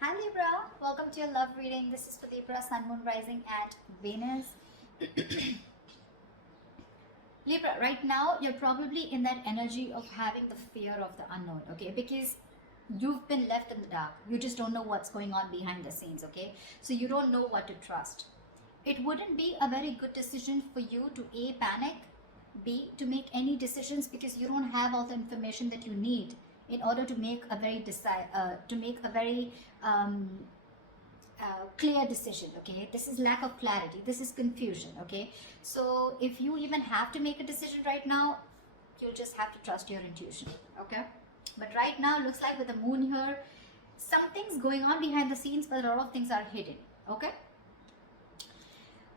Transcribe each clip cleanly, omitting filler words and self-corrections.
Hi Libra, welcome to your love reading. This is for Libra, Sun, Moon, Rising at Venus. Libra, right now you're probably in that energy of having the fear of the unknown, okay? Because you've been left in the dark. You just don't know what's going on behind the scenes, okay? So you don't know what to trust. It wouldn't be a very good decision for you to A, panic, B, to make any decisions because you don't have all the information that you need in order to make a very um, clear decision. Okay, this is lack of clarity, this is confusion. Okay, so if you even have to make a decision right now, you'll just have to trust your intuition. Okay, but right now looks like with the moon here, something's going on behind the scenes, but a lot of things are hidden. Okay,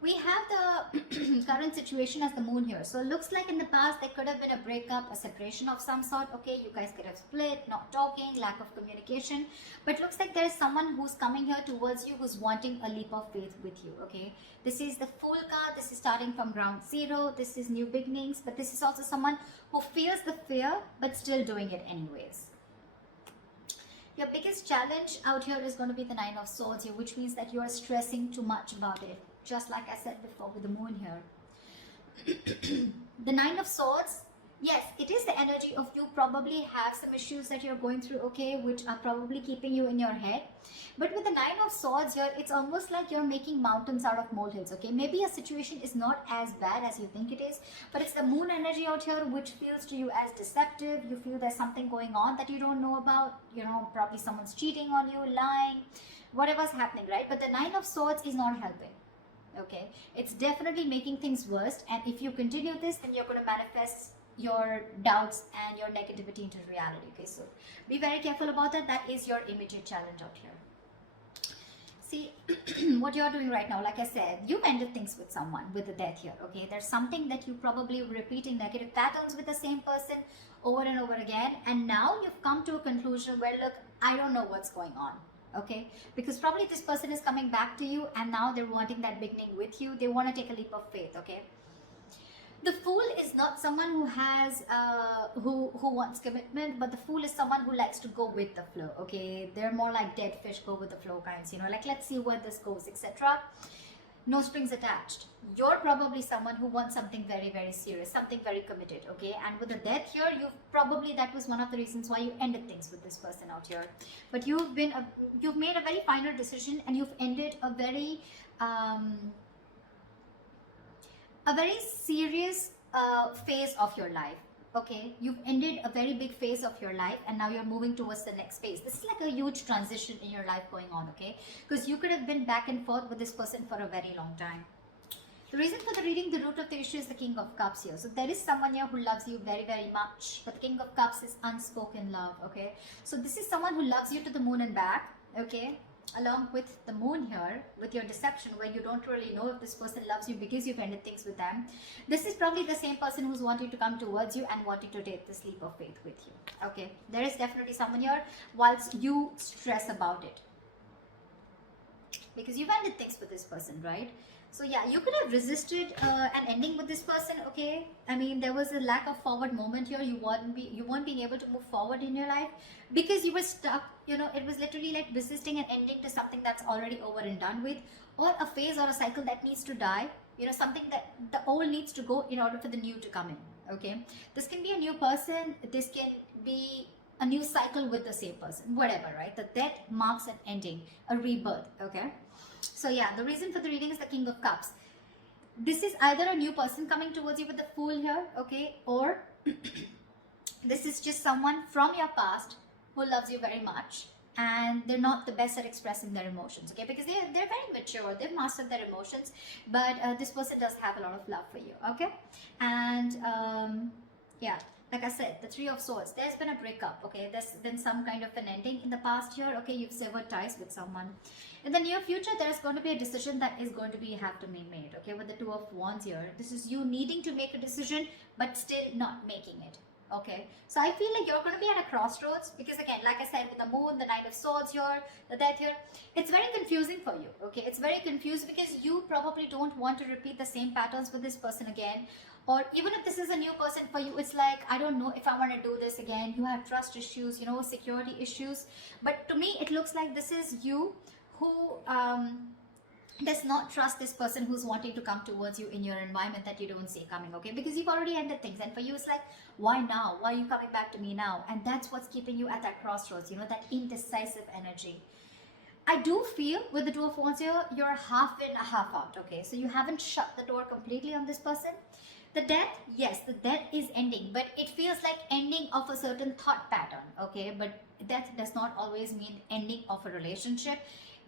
we have the current situation as the moon here. So it looks like in the past there could have been a breakup, a separation of some sort. Okay, you guys could have split, not talking, lack of communication. But looks like there is someone who's coming here towards you, who's wanting a leap of faith with you. Okay, this is the Fool card. This is starting from ground zero. This is new beginnings. But this is also someone who feels the fear but still doing it anyways. Your biggest challenge out here is going to be the Nine of Swords here, which means that you are stressing too much about it. Just like I said before with the moon here. The Nine of Swords, yes, it is the energy of you probably have some issues that you're going through, okay, which are probably keeping you in your head. But with the Nine of Swords here, it's almost like you're making mountains out of molehills, okay. Maybe a situation is not as bad as you think it is, but it's the moon energy out here which feels to you as deceptive. You feel there's something going on that you don't know about, you know, probably someone's cheating on you, lying, whatever's happening, right? But the Nine of Swords is not helping. Okay, it's definitely making things worse, and if you continue this, then you're going to manifest your doubts and your negativity into reality. Okay, so be very careful about that. That is your immediate challenge out here. See, what you're doing right now, like I said, you've ended things with someone with the death here. Okay, there's something that you probably repeating negative patterns with the same person over and over again, and now you've come to a conclusion where, look, I don't know what's going on. Okay, because probably this person is coming back to you and now they're wanting that beginning with you. They want to take a leap of faith. Okay, the Fool is not someone who has who wants commitment, but the Fool is someone who likes to go with the flow. Okay, they're more like dead fish, go with the flow kinds, you know, like let's see where this goes, etc. No strings attached. You're probably someone who wants something very, very serious, something very committed. Okay, and with the death here, you've probably, that was one of the reasons why you ended things with this person out here. But you've made a very final decision, and you've ended a very serious phase of your life. Okay, you've ended a very big phase of your life, and now you're moving towards the next phase. This is like a huge transition in your life going on. Okay, because you could have been back and forth with this person for a very long time. The reason for the reading, the root of the issue is the King of Cups here. So there is someone here who loves you very, very much, but the King of Cups is unspoken love. Okay, so this is someone who loves you to the moon and back. Okay, along with the moon here, with your deception, where you don't really know if this person loves you because you've ended things with them. This is probably the same person who's wanting to come towards you and wanting to take this leap of faith with you. Okay, there is definitely someone here whilst you stress about it, because you've ended things with this person, right? So yeah, you could have resisted an ending with this person. Okay, I mean, there was a lack of forward moment here. You weren't being able to move forward in your life because you were stuck. You know, it was literally like resisting an ending to something that's already over and done with, or a phase or a cycle that needs to die. You know, something that the old needs to go in order for the new to come in. Okay, this can be a new person. This can be a new cycle with the same person, whatever, right? The death marks an ending, a rebirth. Okay, so yeah, the reason for the reading is the King of Cups. This is either a new person coming towards you with the Fool here, okay, or this is just someone from your past who loves you very much, and they're not the best at expressing their emotions. Okay, because they're very mature, they've mastered their emotions, but this person does have a lot of love for you. Okay, and yeah, like I said, the Three of Swords, there's been a breakup. Okay, there's been some kind of an ending in the past here. Okay, you've severed ties with someone. In the near future, there's going to be a decision that is going to have to be made. Okay, with the Two of Wands here, this is you needing to make a decision but still not making it. Okay, so I feel like you're going to be at a crossroads, because again, like I said, with the moon, the Knight of Swords here, the death here, it's very confusing for you. Okay, it's very confused because you probably don't want to repeat the same patterns with this person again, Or even if this is a new person for you, it's like, I don't know if I want to do this again. You have trust issues, you know, security issues. But to me, it looks like this is you who does not trust this person who's wanting to come towards you in your environment that you don't see coming, okay? Because you've already ended things, and for you it's like, why now? Why are you coming back to me now? And that's what's keeping you at that crossroads, you know, that indecisive energy. I do feel with the Two of Wands here, you're half in, half out, okay? So you haven't shut the door completely on this person. The death, yes, the death is ending, but it feels like ending of a certain thought pattern, okay? But death does not always mean ending of a relationship.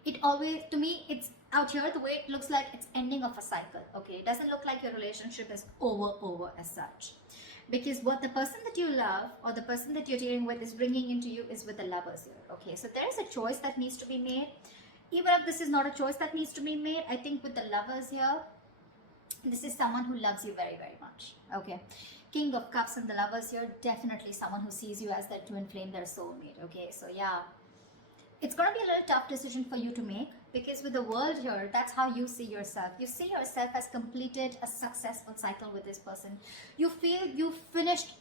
It always, to me, it's out here, the way it looks like it's ending of a cycle, okay? It doesn't look like your relationship is over as such. Because what the person that you love or the person that you're dealing with is bringing into you is with the Lovers here, okay? So there is a choice that needs to be made. Even if this is not a choice that needs to be made, I think with the Lovers here, this is someone who loves you very much, okay? King of Cups and the Lovers here, definitely someone who sees you as their twin flame, their soulmate, okay? So yeah, it's going to be a little tough decision for you to make, because with the World here, that's how you see yourself. You see yourself as completed a successful cycle with this person. You feel you finished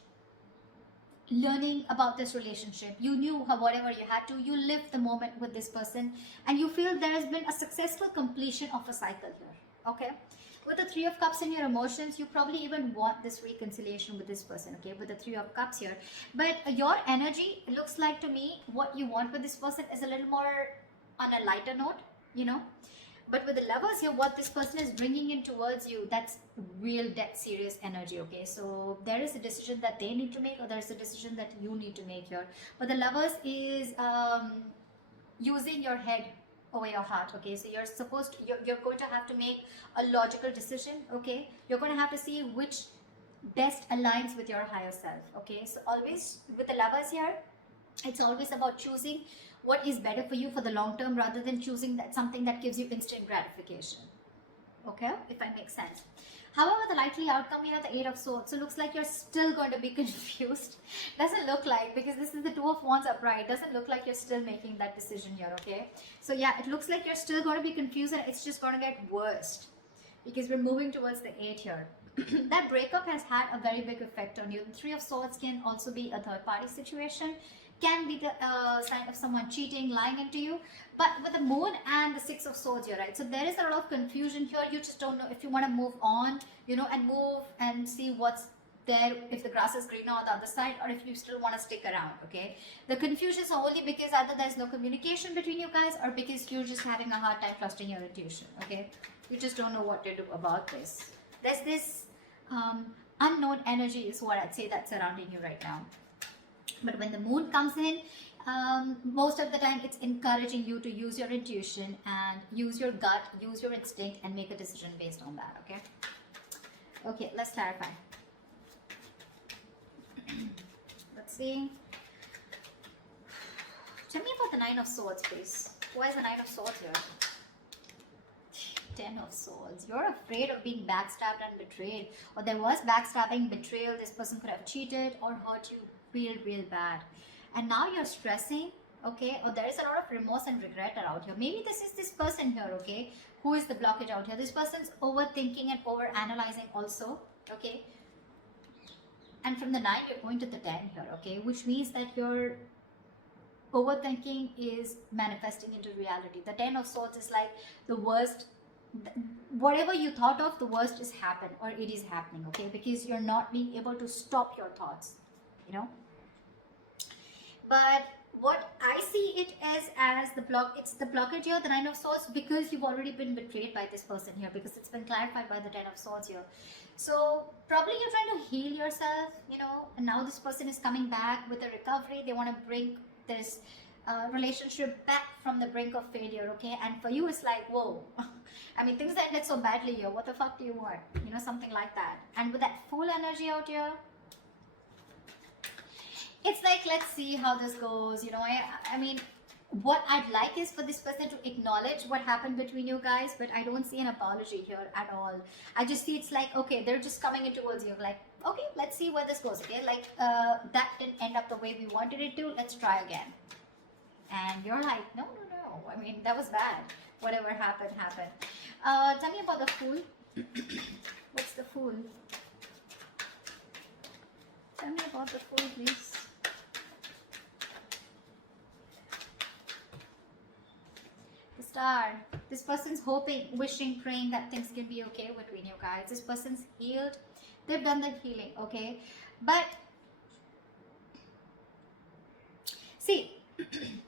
learning about this relationship. You knew how, whatever you had to, you lived the moment with this person, and you feel there has been a successful completion of a cycle here, okay? With the Three of Cups in your emotions, you probably even want this reconciliation with this person, okay, with the Three of Cups here. But your energy, it looks like to me, what you want with this person is a little more on a lighter note, you know. But with the Lovers here, what this person is bringing in towards you, that's real dead serious energy, okay. So there is a decision that they need to make, or there's a decision that you need to make here. But the Lovers is using your head over your heart, okay? So you're supposed to, you're going to have to make a logical decision, okay? You're going to have to see which best aligns with your higher self, okay? So always with the Lovers here, it's always about choosing what is better for you for the long term, rather than choosing that something that gives you instant gratification, okay, if I make sense. However, the likely outcome here, the Eight of Swords, so looks like you're still going to be confused. Doesn't look like, because this is the Two of Wands upright, doesn't look like you're still making that decision here, okay? So yeah, it looks like you're still going to be confused, and it's just going to get worse, because we're moving towards the 8 here. That breakup has had a very big effect on you. The Three of Swords can also be a third party situation, can be the sign of someone cheating, lying into you. But with the Moon and the Six of Swords here, right? So there is a lot of confusion here. You just don't know if you want to move on, you know, and move and see what's there, if the grass is greener on the other side, or if you still want to stick around, okay? The confusion is only because either there's no communication between you guys, or because you're just having a hard time trusting your intuition, okay? You just don't know what to do about this. There's this unknown energy is what I'd say that's surrounding you right now. But when the Moon comes in, most of the time it's encouraging you to use your intuition and use your gut, use your instinct, and make a decision based on that, okay? Okay, let's clarify. Let's see. Tell me about the Nine of Swords, please. Why is the Nine of Swords here? 10 of Swords. You're afraid of being backstabbed and betrayed. Or there was backstabbing, betrayal. This person could have cheated or hurt you real bad. And now you're stressing, okay? Or there is a lot of remorse and regret around here. Maybe this is this person here, okay? Who is the blockage out here? This person's overthinking and over-analyzing also, okay? And from the 9, you're going to the 10 here, okay? Which means that your overthinking is manifesting into reality. The 10 of Swords is like the worst. Whatever you thought of, the worst is happened, or it is happening, okay? Because you're not being able to stop your thoughts, you know? But what I see it as the it's the blockage here, the Nine of Swords, because you've already been betrayed by this person here, because it's been clarified by the 10 of Swords here. So probably you're trying to heal yourself, you know, and now this person is coming back with a recovery. They want to bring this relationship back from the brink of failure, okay? And for you, it's like, whoa. I mean, things ended so badly here. What the fuck do you want? You know, something like that. And with that full energy out here, it's like, let's see how this goes. You know, I mean, what I'd like is for this person to acknowledge what happened between you guys, but I don't see an apology here at all. I just see it's like, okay, they're just coming in towards you, like, okay, let's see where this goes, okay? Like, that didn't end up the way we wanted it to. Let's try again. And you're like, no. I mean, that was bad. Whatever happened, happened. Tell me about the Fool. What's the Fool? Tell me about the Fool, please. The Star. This person's hoping, wishing, praying that things can be okay between you guys. This person's healed. They've done the healing, okay? But see,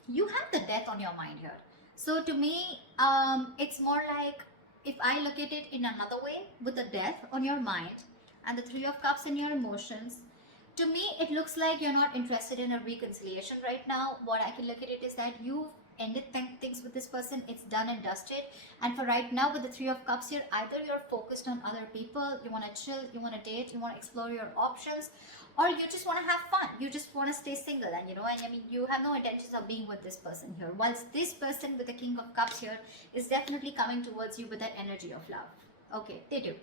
you have the death on your mind here. So to me, it's more like, if I look at it in another way, with the death on your mind and the Three of Cups in your emotions, to me it looks like you're not interested in a reconciliation right now. What I can look at it is that you've ended things with this person. It's done and dusted. And for right now, with the Three of Cups here, either you're focused on other people, you want to chill, you want to date, you want to explore your options, or you just want to have fun, you just want to stay single. And and I mean, you have no intentions of being with this person here, whilst this person with the King of Cups here is definitely coming towards you with that energy of love. Okay, they do.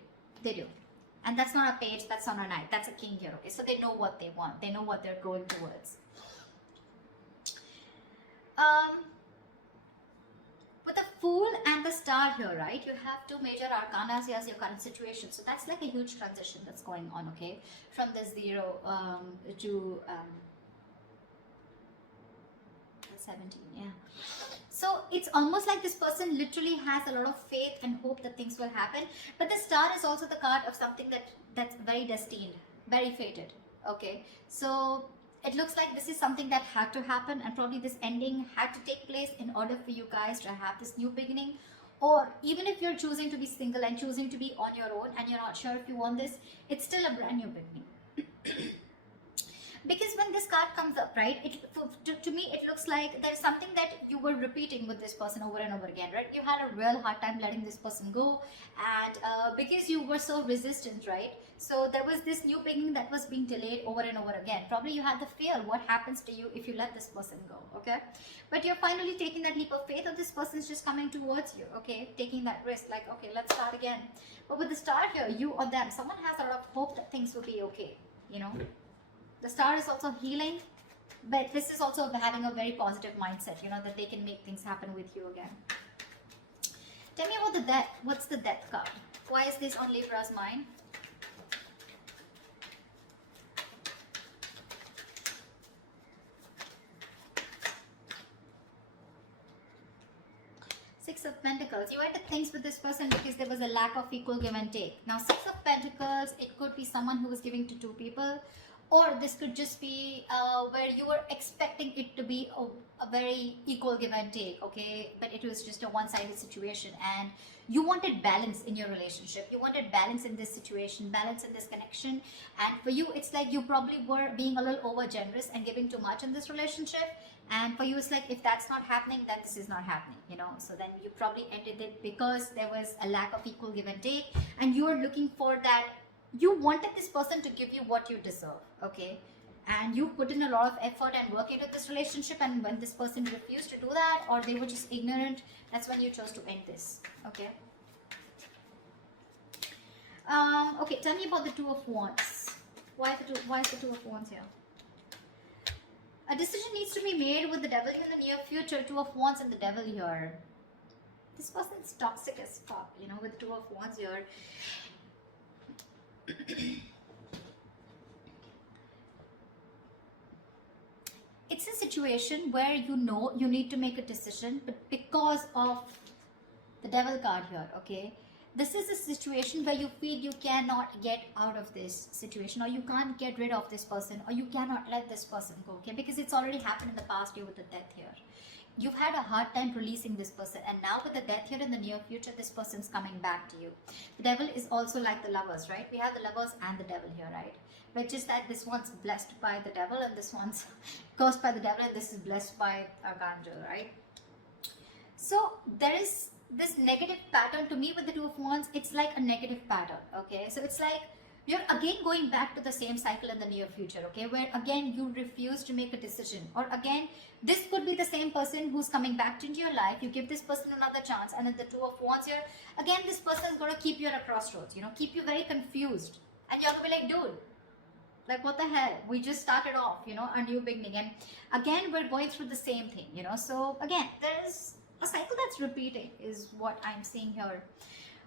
And that's not a page, that's not a knight, that's a king here. Okay, so they know what they want, they know what they're going towards. With the Fool and the Star here, right, you have two major arcanas as your current situation. So that's like a huge transition that's going on, okay, from the 0 to 17, yeah. So it's almost like this person literally has a lot of faith and hope that things will happen. But the Star is also the card of something that's very destined, very fated, okay. So it looks like this is something that had to happen, and probably this ending had to take place in order for you guys to have this new beginning. Or even if you're choosing to be single and choosing to be on your own and you're not sure if you want this, it's still a brand new beginning. Because when this card comes up, right, to me it looks like there's something that you were repeating with this person over and over again, right? You had a real hard time letting this person go, and because you were so resistant, right? So there was this new beginning that was being delayed over and over again. Probably you had the fear, what happens to you if you let this person go, okay? But you're finally taking that leap of faith, or this person's just coming towards you, okay? Taking that risk, like, okay, let's start again. But with the Star here, you or them, someone has a lot of hope that things will be okay, The Star is also healing, but this is also having a very positive mindset, that they can make things happen with you again. Tell me about the death. What's the Death card? Why is this on Libra's mind? Six of Pentacles. You ended things with this person because there was a lack of equal give and take. Now, Six of Pentacles, it could be someone who was giving to two people. Or this could just be where you were expecting it to be a very equal give and take, okay? But it was just a one-sided situation, and you wanted balance in your relationship. You wanted balance in this situation, balance in this connection. And for you, it's like you probably were being a little over-generous and giving too much in this relationship. And for you, it's like, if that's not happening, then this is not happening, So then you probably ended it because there was a lack of equal give and take. And you were looking for that. You wanted this person to give you what you deserve, okay? And you put in a lot of effort and work into this relationship, and when this person refused to do that, or they were just ignorant, that's when you chose to end this, okay? Okay, tell me about the Two of Wands. Why is the Two of Wands here? A decision needs to be made with the Devil in the near future. Two of Wands and the Devil here. This person's toxic as fuck, with Two of Wands here. It's a situation where you need to make a decision, but because of the Devil card here, okay, this is a situation where you feel you cannot get out of this situation, or you can't get rid of this person, or you cannot let this person go, okay, because it's already happened in the past year with the Death here. You've had a hard time releasing this person, and now with the Death here in the near future, this person's coming back to you. The Devil is also like the Lovers, right? We have the Lovers and the Devil here, right? But just that this one's blessed by the Devil, and this one's cursed by the Devil, and this is blessed by Archangel, right? So there is this negative pattern to me with the Two of Wands. It's like a negative pattern, okay? So it's like you're again going back to the same cycle in the near future, okay, where again you refuse to make a decision, or again this could be the same person who's coming back into your life. You give this person another chance, and then the Two of Wands here, again this person is going to keep you at a crossroads, keep you very confused, and you're going to be like, dude, like, what the hell, we just started off, a new beginning, and again we're going through the same thing, so again there is a cycle that's repeating is what I'm seeing here.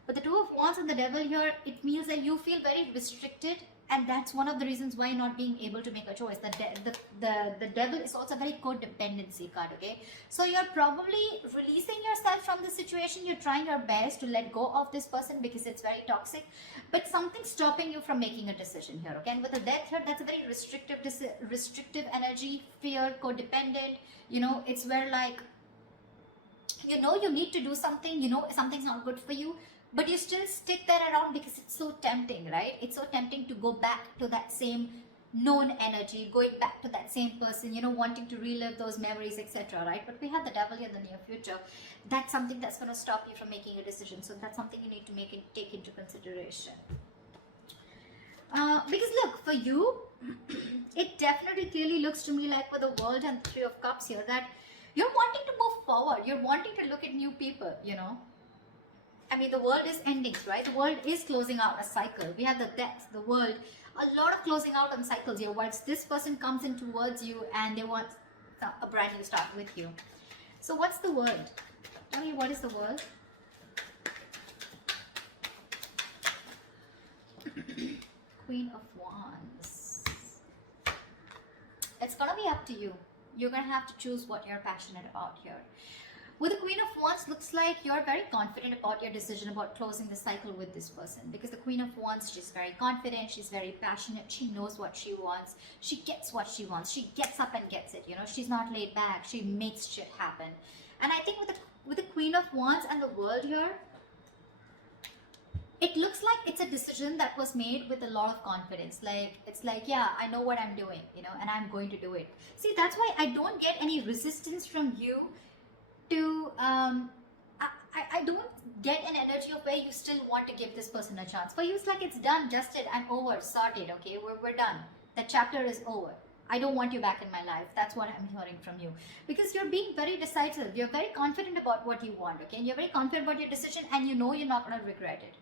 But the Two of Wands and the Devil here, it means that you feel very restricted And that's one of the reasons why not being able to make a choice. The devil is also a very codependency card, okay? So you're probably releasing yourself from the situation. You're trying your best to let go of this person because it's very toxic, but something's stopping you from making a decision here, okay? And with the death here, that's a very restrictive energy, fear, codependent. You know, it's where like, you know, you need to do something, you know something's not good for you, but you still stick there around because it's so tempting, right? It's so tempting to go back to that same known energy, going back to that same person, you know, wanting to relive those memories, etc., right? But we have the devil in the near future. That's something that's going to stop you from making a decision. So that's something you need to take into consideration. Because look, for you, it definitely clearly looks to me like with the World and 3 of Cups here, that you're wanting to move forward. You're wanting to look at new people, you know. I mean, the world is ending, right? The world is closing out a cycle. We have the death, the world, a lot of closing out on cycles here. Once this person comes in towards you and they want a brand new start with you. So what's the world? Tell me, what is the world? Queen of Wands. It's gonna be up to you. You're gonna have to choose what you're passionate about here. With the Queen of Wands, looks like you're very confident about your decision about closing the cycle with this person, because the Queen of Wands, she's very confident, she's very passionate, she knows what she wants, she gets what she wants, she gets up and gets it, you know, she's not laid back, she makes shit happen. And I think with the Queen of Wands and the World here, it looks like it's a decision that was made with a lot of confidence. Like, it's like, yeah, I know what I'm doing, you know, and I'm going to do it. See, that's why I don't get any resistance from you to, I don't get an energy of where you still want to give this person a chance. For you, it's like it's done, dusted, and over, sorted, okay? We're done. The chapter is over. I don't want you back in my life. That's what I'm hearing from you. Because you're being very decisive. You're very confident about what you want, okay? And you're very confident about your decision, and you know you're not going to regret it.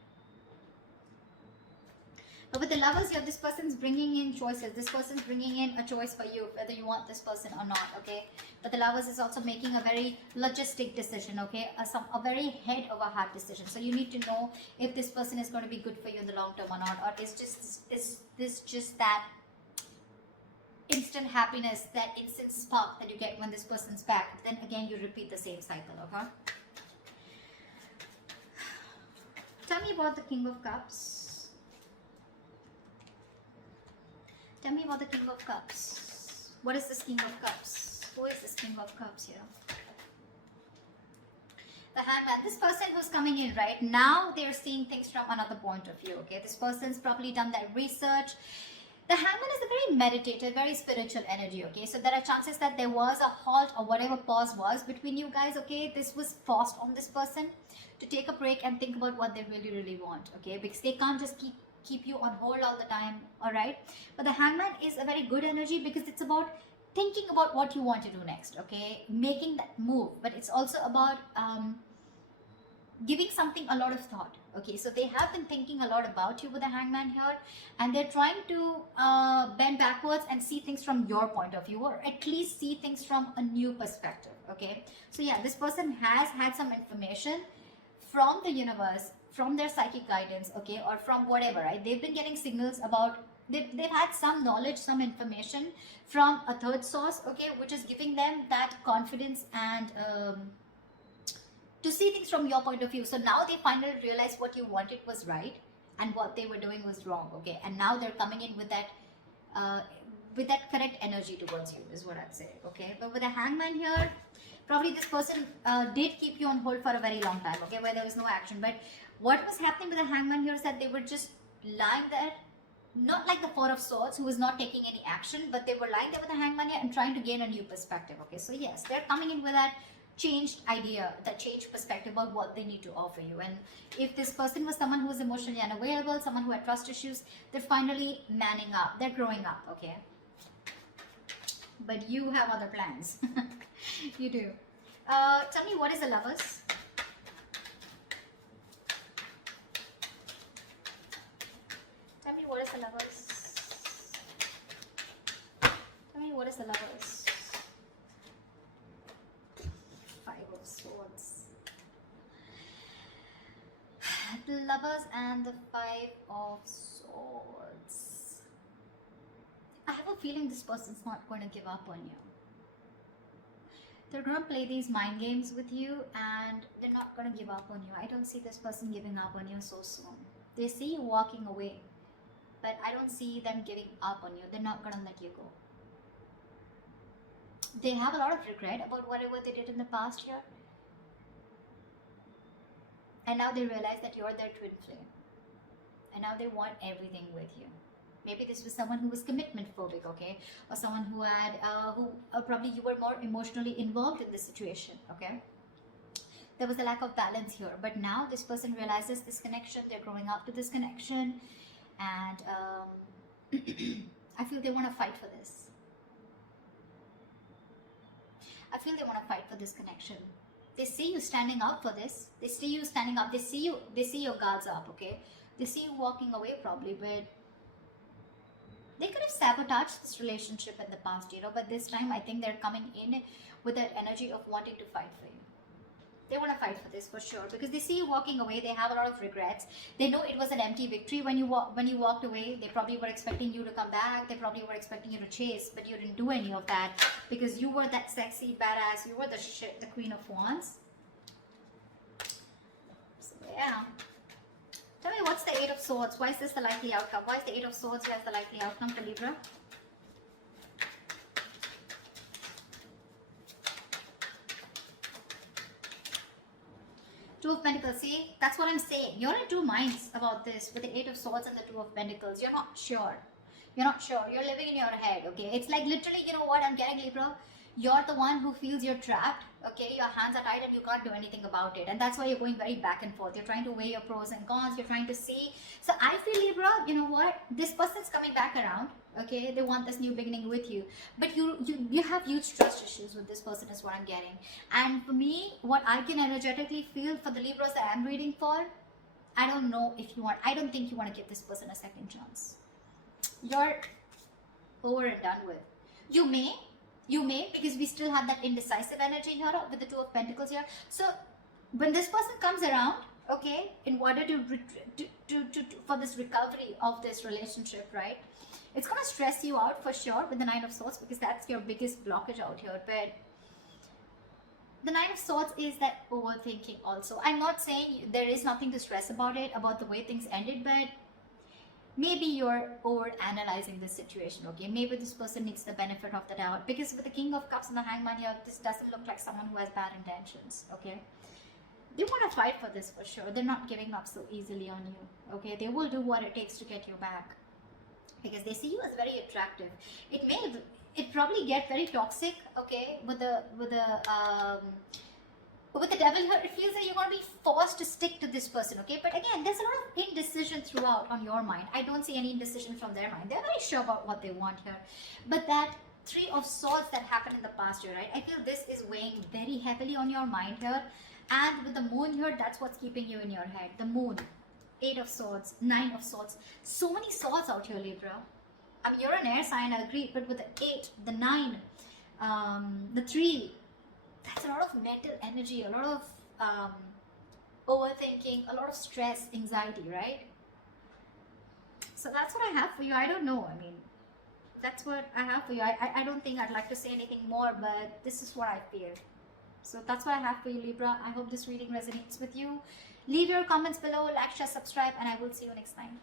But with the Lovers here, this person's bringing in choices. This person's bringing in a choice for you, whether you want this person or not, okay? But the Lovers is also making a very logistic decision, okay? A very head over heart decision. So you need to know if this person is going to be good for you in the long term or not. Or is this just that instant happiness, that instant spark that you get when this person's back? Then again, you repeat the same cycle, okay? Tell me about the King of Cups. Tell me about the King of Cups. What is this King of Cups? Who is this King of Cups here? The Hangman. This person who's coming in right now, they're seeing things from another point of view, okay? This person's probably done that research. The Hangman is a very meditative, very spiritual energy, okay? So there are chances that there was a halt or whatever pause was between you guys, okay? This was forced on this person to take a break and think about what they really, really want, okay? Because they can't just keep you on hold all the time, all right? But the Hangman is a very good energy because it's about thinking about what you want to do next, okay? Making that move. But it's also about giving something a lot of thought, okay? So they have been thinking a lot about you with the Hangman here, and they're trying to bend backwards and see things from your point of view, or at least see things from a new perspective, okay? So yeah, this person has had some information from the universe, from their psychic guidance, okay, or from whatever, right? They've been getting signals about, they've had some knowledge, some information from a third source, okay, which is giving them that confidence and to see things from your point of view. So now they finally realize what you wanted was right and what they were doing was wrong, okay? And now they're coming in with that correct energy towards you, is what I'd say, okay? But with a Hangman here, probably this person did keep you on hold for a very long time, okay, where there was no action. But what was happening with the Hangman here is that they were just lying there, not like the Four of Swords, who was not taking any action, but they were lying there with the Hangman here and trying to gain a new perspective, okay? So yes, they're coming in with that changed idea, that changed perspective about what they need to offer you. And if this person was someone who was emotionally unavailable, someone who had trust issues, they're finally manning up, they're growing up, okay? But you have other plans. You do. Tell me, what is the Lovers? Tell me, what is the Lovers? Tell me, what is the Lovers? Five of Swords. The Lovers and the Five of Swords. I have a feeling this person's not going to give up on you. They're going to play these mind games with you and they're not going to give up on you. I don't see this person giving up on you so soon. They see you walking away, but I don't see them giving up on you. They're not going to let you go. They have a lot of regret about whatever they did in the past year. And now they realize that you're their twin flame. And now they want everything with you. Maybe this was someone who was commitment phobic, okay? Or someone who had, probably you were more emotionally involved in this situation, okay? There was a lack of balance here. But now this person realizes this connection. They're growing up to this connection. And I feel they want to fight for this. I feel they want to fight for this connection. They see you standing up for this. They see you standing up. They see your guards up, okay? They see you walking away probably, but they could have sabotaged this relationship in the past, you know, but this time I think they're coming in with that energy of wanting to fight for you. They want to fight for this for sure because they see you walking away. They have a lot of regrets. They know it was an empty victory when you walked away. They probably were expecting you to come back. They probably were expecting you to chase, but you didn't do any of that because you were that sexy badass. You were the Queen of Wands. So yeah. Tell me, what's the Eight of Swords? Why is this the likely outcome? Why is the Eight of Swords as the likely outcome for Libra? Two of Pentacles. See, that's what I'm saying. You're in two minds about this with the Eight of Swords and the Two of Pentacles. You're not sure. You're not sure. You're living in your head, okay? It's like literally, you know what I'm getting, Libra? You're the one who feels you're trapped, okay? Your hands are tied and you can't do anything about it. And that's why you're going very back and forth. You're trying to weigh your pros and cons. You're trying to see. So I feel, Libra, you know what? This person's coming back around, okay? They want this new beginning with you. But you have huge trust issues with this person is what I'm getting. And for me, what I can energetically feel for the Libras that I'm reading for, I don't know if you want, I don't think you want to give this person a second chance. You're over and done with. You may, because we still have that indecisive energy here with the Two of Pentacles here. So when this person comes around, okay, in order to for this recovery of this relationship, right, it's going to stress you out for sure with the Nine of Swords because that's your biggest blockage out here. But the Nine of Swords is that overthinking also. I'm not saying there is nothing to stress about it, about the way things ended, but maybe you're over analyzing this situation, okay? Maybe this person needs the benefit of the doubt because with the King of Cups and the Hangman here, this doesn't look like someone who has bad intentions, okay? They want to fight for this for sure. They're not giving up so easily on you, okay? They will do what it takes to get you back because they see you as very attractive. It probably get very toxic, okay? With the Devil here, it feels like you're going to be forced to stick to this person, okay? But again, there's a lot of indecision throughout on your mind. I don't see any indecision from their mind. They're very sure about what they want here. But that Three of Swords that happened in the past year, right? I feel this is weighing very heavily on your mind here. And with the Moon here, that's what's keeping you in your head. The Moon, Eight of Swords, Nine of Swords. So many swords out here, Libra. I mean, you're an air sign, I agree. But with the 8, the 9, the 3, that's a lot of mental energy, a lot of overthinking, a lot of stress, anxiety, right? So that's what I have for you. I don't know. I mean, that's what I have for you. I don't think I'd like to say anything more, but this is what I feel. So that's what I have for you, Libra. I hope this reading resonates with you. Leave your comments below, like, share, subscribe, and I will see you next time.